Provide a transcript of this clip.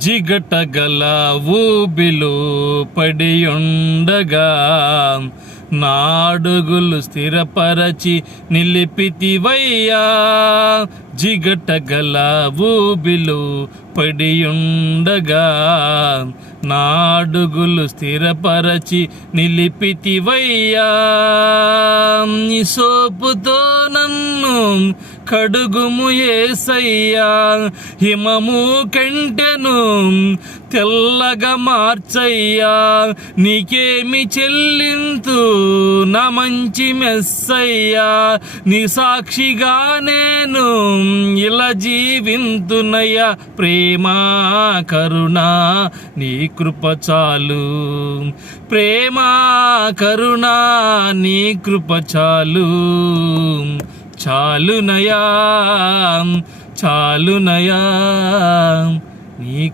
జిగటగల ఊబిలో పడియుండగా నాడుగులు స్థిరపరచి నిలిపితివయ్యా. జిగటగల ఊబిలో పడియుండగా నాడుగులు స్థిరపరచి నిలిపితివయ్యా. నీ సోపుతో నన్ను కడుగుము యేసయ్యా, హిమము కంటెను తెల్లగా మార్చయ్యా. నీకేమి చెల్లింతు నా మంచి మెస్సయ్యా, నీ సాక్షిగా నేను ఇలా జీవింతునయ్యా. ప్రేమ కరుణ నీ కృప చాలు, ప్రేమ కరుణ నీ కృప చాలు. చాలునయా చాలునయా నీ